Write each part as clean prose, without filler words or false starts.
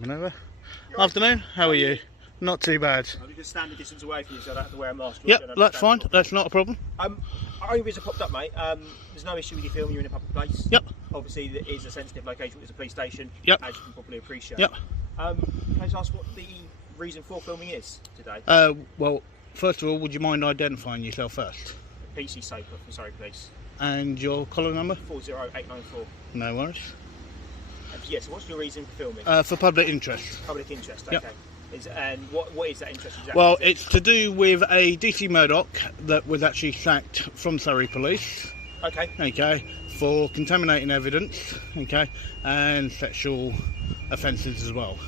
Coming over. Afternoon, how are you? Not too bad. You can stand a distance away from you so I don't have to wear a mask. Yep, that's fine. That's not a problem. Only reason I popped up, mate, there's no issue with you filming, you're in a public place. Yep. Obviously, it is a sensitive location, it's a police station, Yep. as you can probably appreciate. Yep. Can I just ask what the reason for filming is today? Well, first of all, would you mind identifying yourself first? PC Soper from Surrey Police. And your collar number? 40894. No worries. Yes, what's your reason for filming? For public interest. Public interest, okay. Yep. And what is that interest exactly? Well, it's to do with a DC Murdoch that was actually sacked from Surrey Police. Okay. Okay, for contaminating evidence, okay, and sexual offences as well.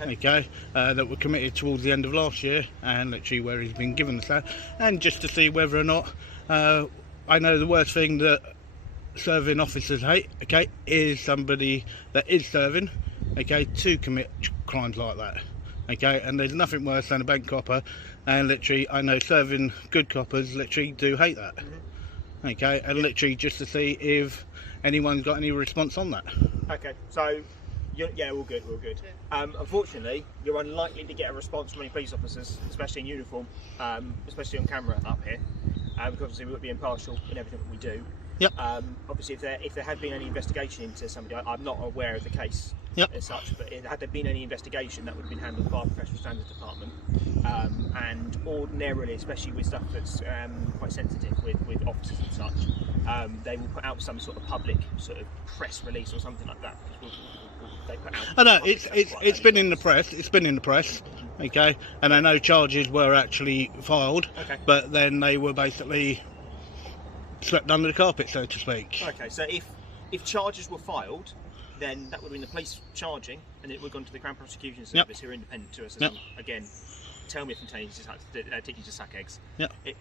Okay, that were committed towards the end of last year, and literally where he's been given the sack, and just to see whether or not, I know the worst thing that serving officers hate, okay, is somebody that is serving, okay, to commit crimes like that. Okay, and there's nothing worse than a bank copper, and literally I know serving good coppers literally do hate that. Okay, and literally just to see if anyone's got any response on that. Okay, so yeah, all good, all good. Unfortunately, you're unlikely to get a response from any police officers, especially in uniform, especially on camera up here, because obviously we would be impartial in everything that we do. Yep. Obviously, if there had been any investigation into somebody, I'm not aware of the case. Yep. As such, but had there been any investigation, that would have been handled by our professional standards department. And ordinarily, especially with stuff that's quite sensitive with officers and such, they will put out some sort of public sort of press release or something like that. They put out. I know it's been in the press. It's been in the press. Okay, and I know charges were actually filed, but then they were basically swept under the carpet, so to speak. Okay, so if charges were filed, then that would have been the police charging, and it would have gone to the Crown Prosecution Service, who are independent to us. Again, tell me if I'm teaching you to suck eggs,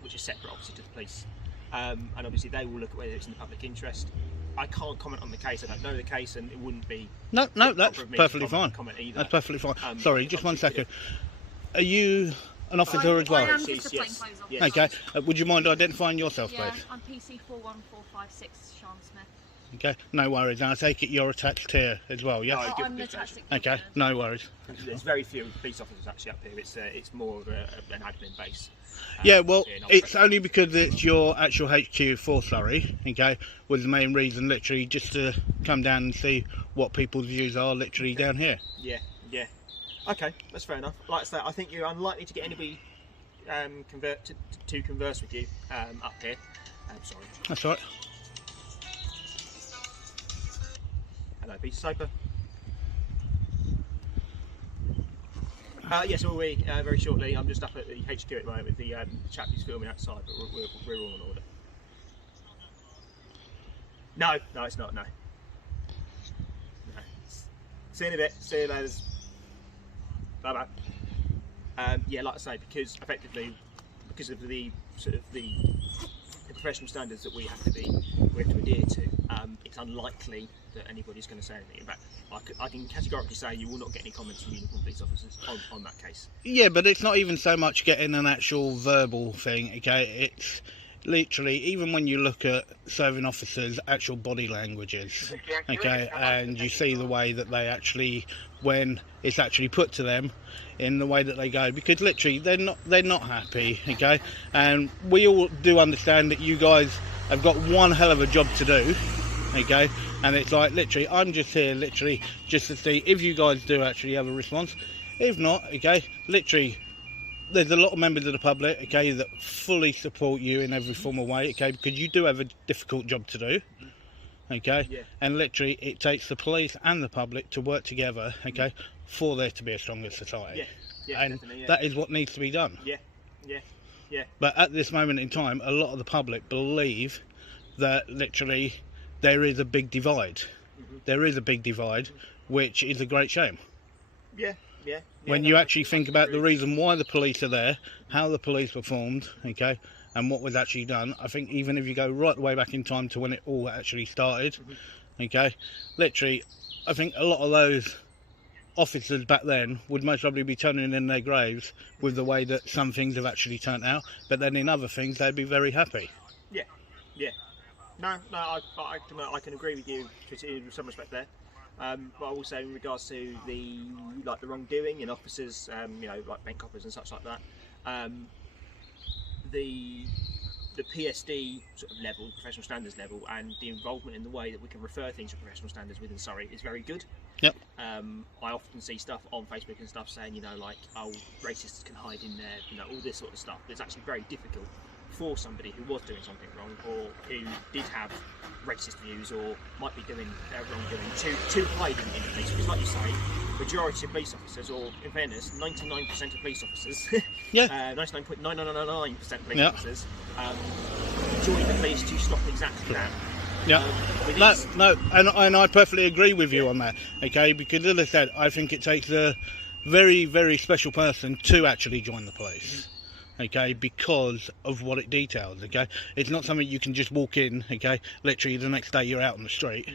which is separate, obviously, to the police. And obviously, they will look at whether it's in the public interest. I can't comment on the case. I don't know the case, and it wouldn't be. No, that's perfectly fine. That's perfectly fine. Sorry, just 1 second. Are you an officer as well? I am just a plainclothes officer. Yes. Okay. Would you mind identifying yourself, Yeah, please? I'm PC 41456, Sean Smith. Okay, no worries. And I take it you're attached here as well, yeah? Oh, I'm the attached. Okay, no worries. There's very few police officers actually up here. It's more of an admin base. Yeah, well, it's only because it's your actual HQ for Surrey, okay, was the main reason, literally, just to come down and see what people's views are, literally, down here. Yeah. Okay, that's fair enough. Like I say, I think you're unlikely to get anybody to converse with you up here. Sorry. That's all right. Hello, PC Soper. Yes, we'll be very shortly. I'm just up at the HQ at the moment with the chap who's filming outside, but we're all in order. No, it's not. No. See you in a bit. See you later. Bye bye. Yeah, like I say, because of the sort of the professional standards that we have to adhere to, it's unlikely that anybody's going to say anything. In fact, I can categorically say you will not get any comments from uniformed police officers on that case. Yeah, but it's not even so much getting an actual verbal thing, okay? It's literally, even when you look at serving officers' actual body languages, okay, and you see the way that they actually, when it's actually put to them, in the way that they go, because literally they're not happy, okay, and we all do understand that you guys have got one hell of a job to do, okay, and it's like literally I'm just here literally just to see if you guys do actually have a response. If not, okay, literally there's a lot of members of the public, okay, that fully support you in every form of way, okay, because you do have a difficult job to do, okay, and literally it takes the police and the public to work together, okay, for there to be a stronger society, and that is what needs to be done. Yeah. But at this moment in time, a lot of the public believe that literally there is a big divide. There is a big divide, which is a great shame. Yeah. When you actually think about the reason why the police are there, how the police were formed, okay, and what was actually done, I think even if you go right the way back in time to when it all actually started, okay, literally, I think a lot of those officers back then would most probably be turning in their graves with the way that some things have actually turned out, but then in other things they'd be very happy. Yeah. No, I can agree with you in some respect there. But also in regards to the wrongdoing in officers, like bank coppers and such like that, the PSD sort of level, professional standards level, and the involvement in the way that we can refer things to professional standards within Surrey is very good. Yep. I often see stuff on Facebook and stuff saying, oh, racists can hide in there, all this sort of stuff. It's actually very difficult for somebody who was doing something wrong, or who did have racist views, or might be doing wrongdoing, to hide in the police. Because, like you say, majority of police officers, or in fairness, 99% of police officers, 99.9999% of police officers, join the police to stop exactly that. Yeah, and I perfectly agree with you on that. Okay, because as I said, I think it takes a very, very special person to actually join the police. Okay, because of what it details. Okay, it's not something you can just walk in. Okay, literally the next day you're out on the street.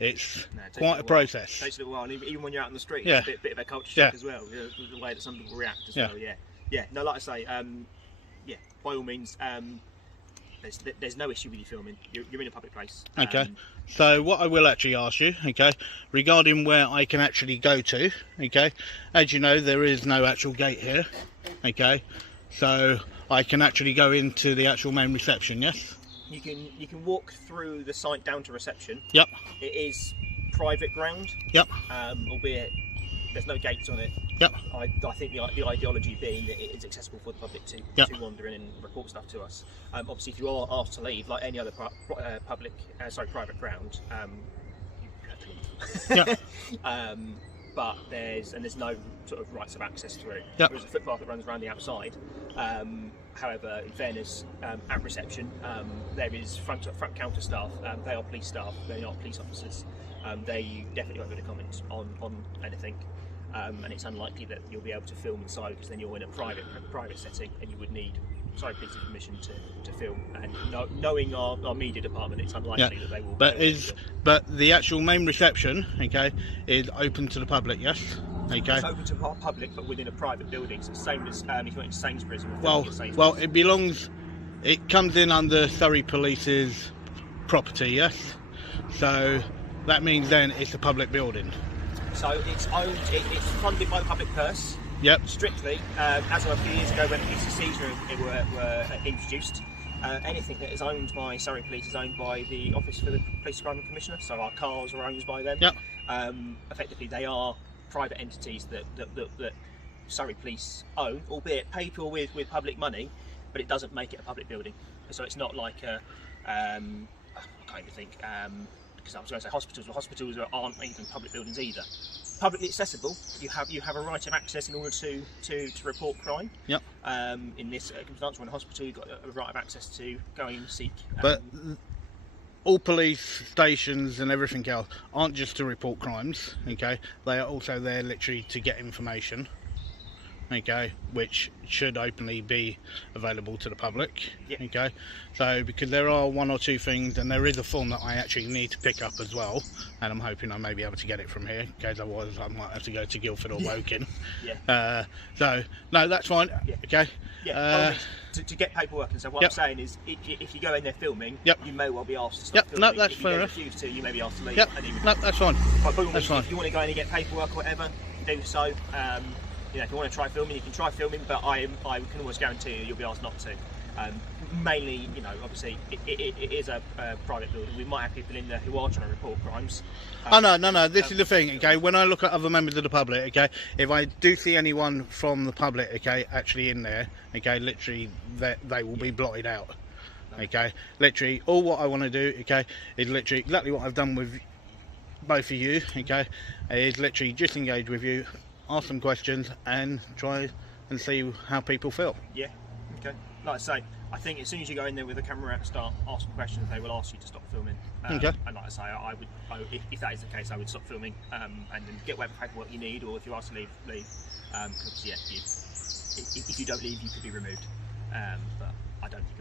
It's quite a process. It takes a little while, and even when you're out on the street, yeah, it's a bit of a culture shock as well. The way that some people react as well. Yeah. No, like I say, by all means. There's no issue with you filming. You're in a public place. Okay. So what I will actually ask you, okay, regarding where I can actually go to, okay, as you know, there is no actual gate here, okay, so I can actually go into the actual main reception. Yes. You can walk through the site down to reception. Yep. It is private ground. Yep. Albeit there's no gates on it. Yep. I think the ideology being that it is accessible for the public to wander in and report stuff to us. Obviously, if you are asked to leave, like any other private ground, you have to leave. Yeah. But there's no sort of rights of access through. Yep. There's a footpath that runs around the outside. However, in fairness, at reception, there is front counter staff. They are police staff. They're not police officers. They definitely won't be able to comment on anything. And it's unlikely that you'll be able to film inside, because then you're in a private setting, and you would need Surrey Police's permission to film. And knowing our media department, it's unlikely that they will. But the actual main reception, okay, is open to the public. Yes. Okay. It's open to the public, but within a private building. So it's the same as if you went to Sainsbury's. Well, it belongs. It comes in under Surrey Police's property. Yes. So that means then it's a public building. So it's owned. It's funded by the public purse. Yep. Strictly, as of a few years ago when PCCs were introduced, anything that is owned by Surrey Police is owned by the Office for the Police Crime Commissioner. So our cars are owned by them. Yep. Effectively, they are private entities that Surrey Police own, albeit paid for with public money, but it doesn't make it a public building. So it's not like I can't even think. Because I was going to say hospitals, but hospitals aren't even public buildings either. Publicly accessible, you have a right of access in order to report crime. Yep. In this circumstance, when a hospital, you've got a right of access to go and seek. But all police stations and everything else aren't just to report crimes. Okay, they are also there literally to get information. Okay, which should openly be available to the public. Yep. Okay, so because there are one or two things, and there is a form that I actually need to pick up as well, and I'm hoping I may be able to get it from here, because otherwise I might have to go to Guildford or Woking. Yeah. So no, that's fine. Yeah. Okay. Yeah. To get paperwork and so what I'm saying is, if you go in there filming, you may well be asked to stop filming. No, that's if fair enough. If you refuse to, you may be asked to leave. Yep. No, that's fine. That's fine. If you want to go in and get paperwork or whatever, do so. If you want to try filming, you can try filming, but I can almost guarantee you'll be asked not to. Mainly, obviously, it is a private building. We might have people in there who are trying to report crimes. No. This is the thing, okay? When I look at other members of the public, okay, if I do see anyone from the public, okay, actually in there, okay, literally, they will be blotted out. Okay, literally, all what I want to do, okay, is literally exactly what I've done with both of you, okay, is literally just engage with you, ask some questions, and try and see how people feel. Yeah, okay. Like I say, I think as soon as you go in there with the camera out, start asking questions, they will ask you to stop filming. Okay. And like I say, I would, if that is the case, I would stop filming and then get whatever paperwork you need, or if you ask to leave. Because if you don't leave, you could be removed. But I don't think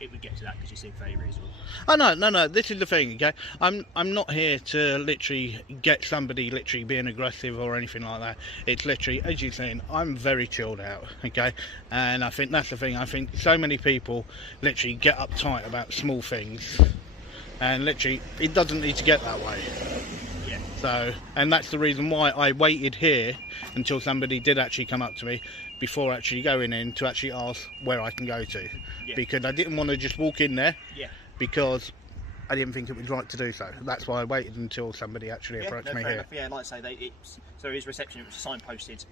it would get to that, because you seem fairly reasonable. Oh no. This is the thing, okay. I'm not here to literally get somebody literally being aggressive or anything like that. It's literally, as you're saying, I'm very chilled out, okay. And I think that's the thing. I think so many people literally get uptight about small things, and literally it doesn't need to get that way. Yeah. So, and that's the reason why I waited here until somebody did actually come up to me before actually going in to actually ask where I can go to, because I didn't want to just walk in there, because I didn't think it was right to do so. That's why I waited until somebody actually approached me here. Enough. Yeah, like I say, so his reception, it was signposted.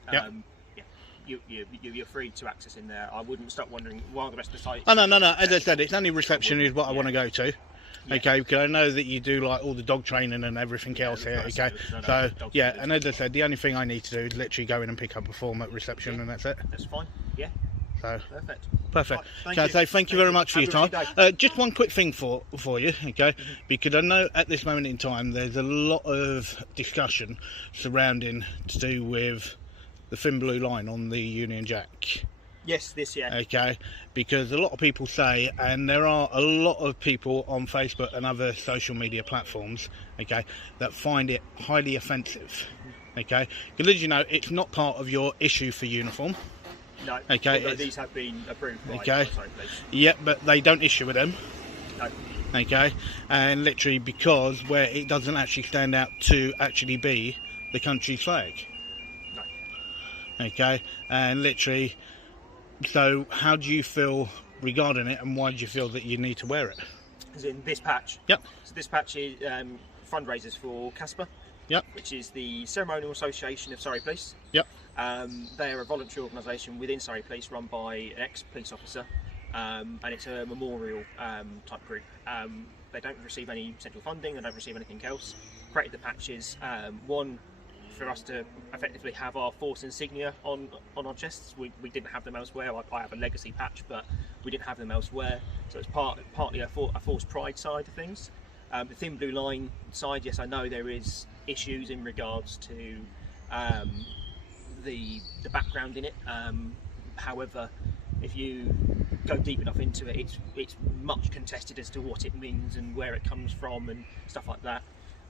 You're free to access in there. I wouldn't stop wondering while the rest of the site. Oh no. As I said, it's only reception is what I want to go to. Okay, because I know that you do like all the dog training and everything else here. Okay, so yeah, and as I said, the only thing I need to do is literally go in and pick up a form at reception, and that's it. That's fine. Yeah. So perfect. Right, can I say thank you very much for your time? Just one quick thing for you, okay? Because I know at this moment in time there's a lot of discussion surrounding to do with the thin blue line on the Union Jack. Yes, this year. Okay, because a lot of people say, and there are a lot of people on Facebook and other social media platforms, okay, that find it highly offensive. Okay, because as you know, it's not part of your issue for uniform. No. Okay. These have been approved by okay. Surrey Police. Yeah, but they don't issue with them. No. Okay, and literally because where it doesn't actually stand out to actually be the country's flag. No. Okay, and literally. So, how do you feel regarding it, and why do you feel that you need to wear it? As in this patch? Yep. So this patch is fundraisers for CASPA. Yep. Which is the Ceremonial Association of Surrey Police. Yep. They are a voluntary organisation within Surrey Police run by an ex-police officer, and it's a memorial type group. They don't receive any central funding, they don't receive anything else. Created the patches, one, for us to effectively have our force insignia on our chests. We didn't have them elsewhere. I have a legacy patch, but we didn't have them elsewhere. So it's partly a force pride side of things. The thin blue line side, yes, I know there is issues in regards to the background in it. However, if you go deep enough into it, it's much contested as to what it means and where it comes from and stuff like that.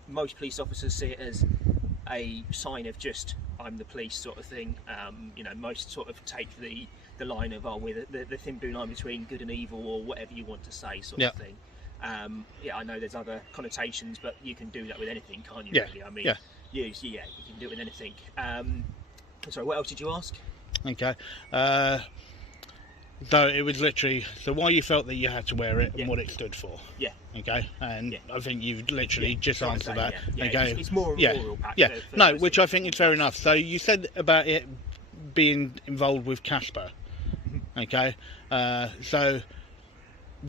Most police officers see it as a sign of just I'm the police sort of thing. You know, most sort of take the line of we're the thin blue line between good and evil, or whatever you want to say, sort of thing. Yeah, I know there's other connotations, but you can do that with anything, can't you? Really? I mean, you can do it with anything. Sorry, what else did you ask? Okay. So it was literally why you felt that you had to wear it and what it stood for. Yeah. Okay. And I think you've literally just answered that. Yeah. Okay. It's more a memorial patch. Yeah. No, which I think is fair enough. So you said about it being involved with CASPA. Okay. So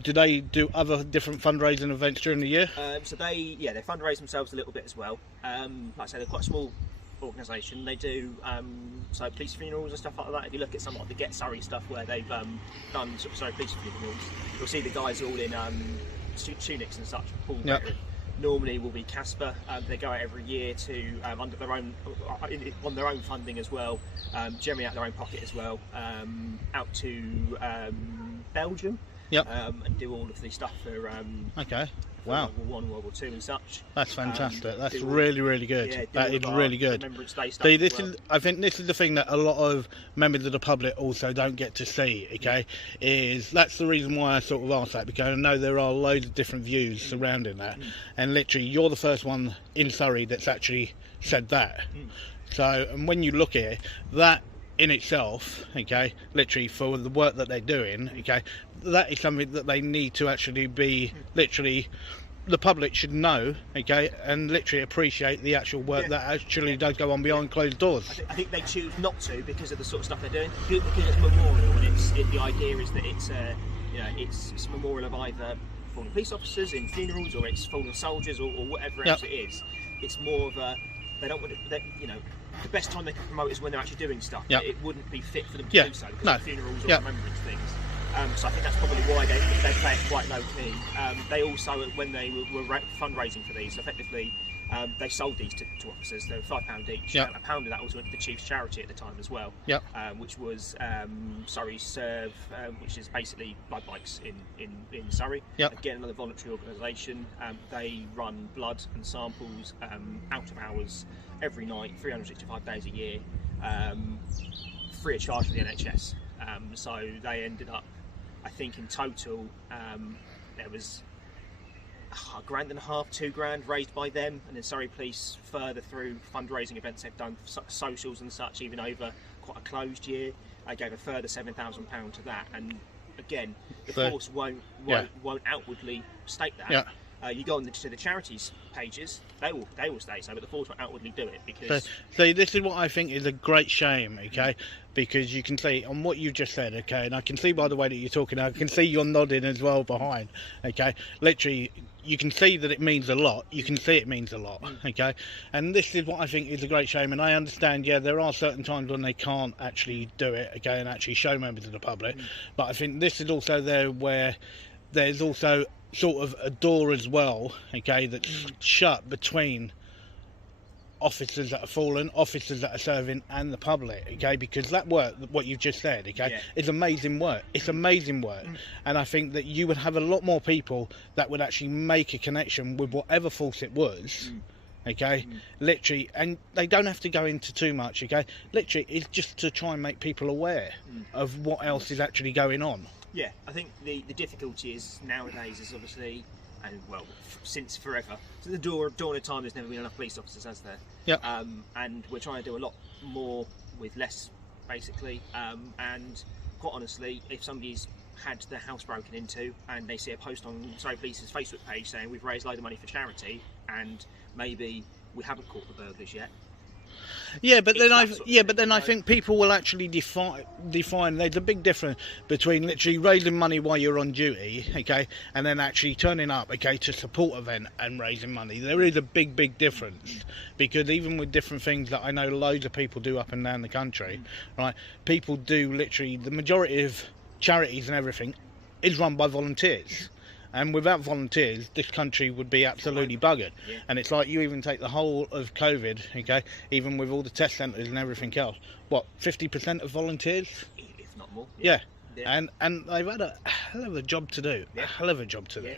do they do other different fundraising events during the year? So they fundraise themselves a little bit as well. Like I say, they're quite a small organisation. They do so police funerals and stuff like that. If you look at some of the Get Surrey stuff where they've done sort of Surrey police funerals, you'll see the guys all in tunics and such. Normally will be CASPA. They go out every year to under their own on their own funding as well. Generally out of their own pocket as well. Out to Belgium. And do all of the stuff for Wow. World War I, World War II and such. That's fantastic. That's really good. Yeah, that is really good. See, this is, I think this is the thing that a lot of members of the public also don't get to see, okay? Is that's the reason why I sort of asked that, because I know there are loads of different views surrounding that. And literally, you're the first one in Surrey that's actually said that. So, and when you look at it, that in itself, okay, literally for the work that they're doing, okay, that is something that they need to actually be, literally, the public should know, okay, and literally appreciate the actual work that actually does go on behind closed doors. I think they choose not to because of the sort of stuff they're doing, because it's memorial, and the idea is that it's it's a memorial of either fallen police officers in funerals, or it's fallen soldiers, or whatever else it is. It's more of a, they don't want to, the best time they can promote is when they're actually doing stuff. It wouldn't be fit for them to do so, because of funerals or remembrance things. So I think that's probably why they play it quite low key. They also, when they were fundraising for these, effectively they sold these to officers. They were £5 each. A pound of that was went to the Chief's charity at the time as well, which was Surrey Serve, which is basically blood banks in Surrey. Again, another voluntary organisation. They run blood and samples out of hours every night, 365 days a year, free of charge for the NHS. So they ended up, I think in total, there was £1.5 grand, £2 grand raised by them, and then Surrey Police further through fundraising events they've done, socials and such, even over quite a closed year. I gave a further £7,000 to that, and again, the force won't outwardly state that. Yeah. You go on to the charities pages, they will state so, but the force won't outwardly do it because. So this is what I think is a great shame, okay? Because you can see on what you just said, okay, and I can see by the way that you're talking, I can see you're nodding as well behind, okay? Literally, you can see that it means a lot. You can see it means a lot, okay? And this is what I think is a great shame. And I understand, yeah, there are certain times when they can't actually do it, okay, and actually show members of the public. But I think this is also there where there's also sort of a door as well, okay, that's shut between officers that are fallen, officers that are serving, and the public, okay, because that work, what you've just said, okay, is amazing work. It's amazing work. And I think that you would have a lot more people that would actually make a connection with whatever force it was, okay, literally, and they don't have to go into too much, okay, literally, it's just to try and make people aware of what else is actually going on. Yeah, I think the difficulty is nowadays is obviously, and well, since forever, so the dawn of time there's never been enough police officers, has there? Yep. And we're trying to do a lot more with less, basically. And quite honestly, if somebody's had their house broken into and they see a post on Surrey Police's Facebook page saying we've raised a load of money for charity and maybe we haven't caught the burglars yet. Yeah, but then I think people will actually define. There's a big difference between literally raising money while you're on duty, okay, and then actually turning up, okay, to support event and raising money. There is a big difference, because even with different things that I know loads of people do up and down the country, right? People do literally, the majority of charities and everything is run by volunteers. And without volunteers, this country would be absolutely buggered. Yeah. And it's like, you even take the whole of COVID, okay, even with all the test centres and everything else, what, 50% of volunteers? If not more. Yeah. And they've had a hell of a job to do. Yeah. A hell of a job to do.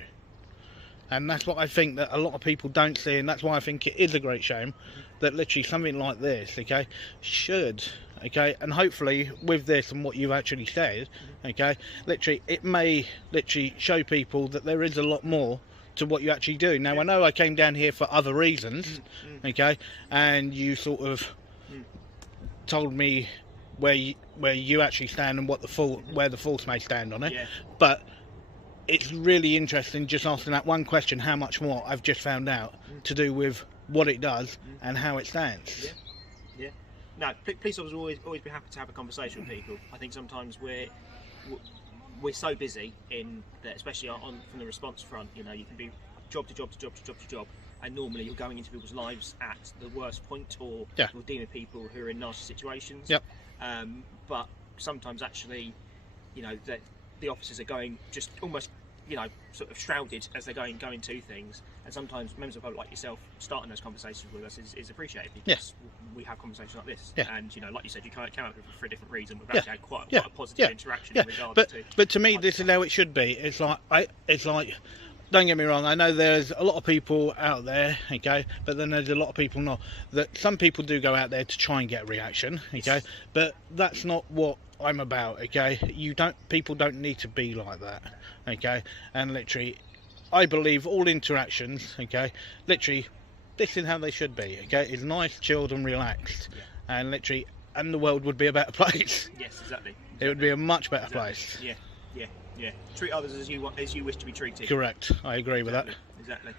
And that's what I think that a lot of people don't see, and that's why I think it is a great shame that literally something like this, okay, should, okay, and hopefully with this and what you've actually said, okay, literally it may literally show people that there is a lot more to what you actually do. Now, I know I came down here for other reasons, okay, and you sort of told me where you actually stand and what where the force may stand on it, but it's really interesting just asking that one question, how much more I've just found out to do with what it does and how it stands. Yeah. No, police officers will always be happy to have a conversation with people. I think sometimes we're so busy in that, especially from the response front. You know, you can be job to job, and normally you're going into people's lives at the worst point, or you're dealing with people who are in nasty situations. But sometimes actually, you know, that the officers are going just almost, you know, sort of shrouded as they're going to things, and sometimes members of the public like yourself starting those conversations with us is appreciated, because we have conversations like this, and you know, like you said, you came up with it for a different reason. We've actually had quite a positive interaction in regards to. But to me, this is how it should be. It's like, don't get me wrong, I know there's a lot of people out there, okay, but then there's a lot of people not. That some people do go out there to try and get a reaction, okay, but that's not what I'm about, okay. People don't need to be like that, okay. And literally, I believe all interactions, okay, literally, this is how they should be, okay. It's nice, chilled, and relaxed, and literally, and the world would be a better place. Yes, exactly. It would be a much better place. Yeah. Treat others as you wish to be treated. Correct. I agree with that. Exactly.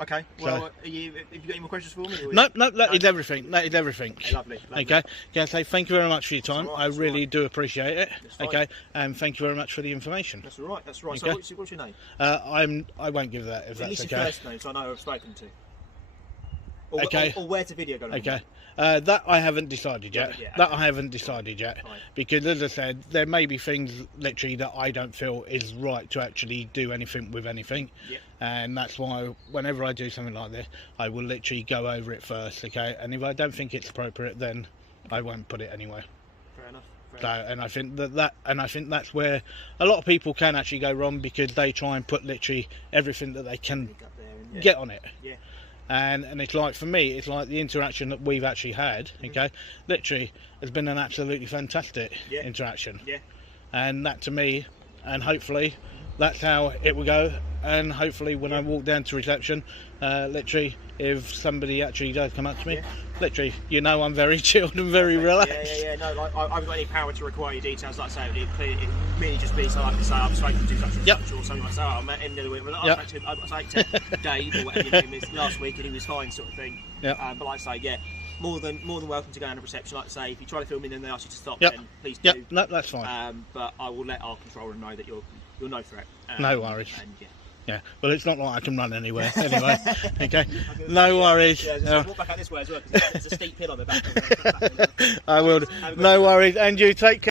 Okay. Well, have you got any more questions for me? No, that is everything. That is everything. Lovely. Okay. Can I say thank you very much for your time? I really do appreciate it. That's okay. And thank you very much for the information. That's all right. Okay. So what's your name? I won't give that if At that's least okay. your first name, so I know who I've spoken to. Or where's the video going? Okay. That I haven't decided yet. That I haven't decided yet. Fine. Because as I said, there may be things literally that I don't feel is right to actually do anything with anything. And that's why whenever I do something like this, I will literally go over it first, okay? And if I don't think it's appropriate, then I won't put it anywhere. Fair enough. And I think I think that's where a lot of people can actually go wrong, because they try and put literally everything that they can get on it. And it's like, for me, it's like the interaction that we've actually had, okay, literally has been an absolutely fantastic interaction. And that to me, and hopefully that's how it will go. And hopefully when I walk down to reception, literally, if somebody actually does come up to me, literally, you know, I'm very chilled and very relaxed. Yeah. No, like, I haven't got any power to require your details. Like I say, it really just be so I can say I'm spoken to such and such, or something like that. I met him the other week. Well, I was like to Dave or whatever your name is last week, and he was fine, sort of thing. But like I say, more than welcome to go down to reception. Like I say, if you try to film me and then they ask you to stop, then please do. No, that's fine. But I will let our controller know that you're no threat. No worries. And, yeah, well, it's not like I can run anywhere anyway. Okay, no worries. Yeah, walk back out this way as well, because there's a steep hill on the back. I will. No worries, and you take care.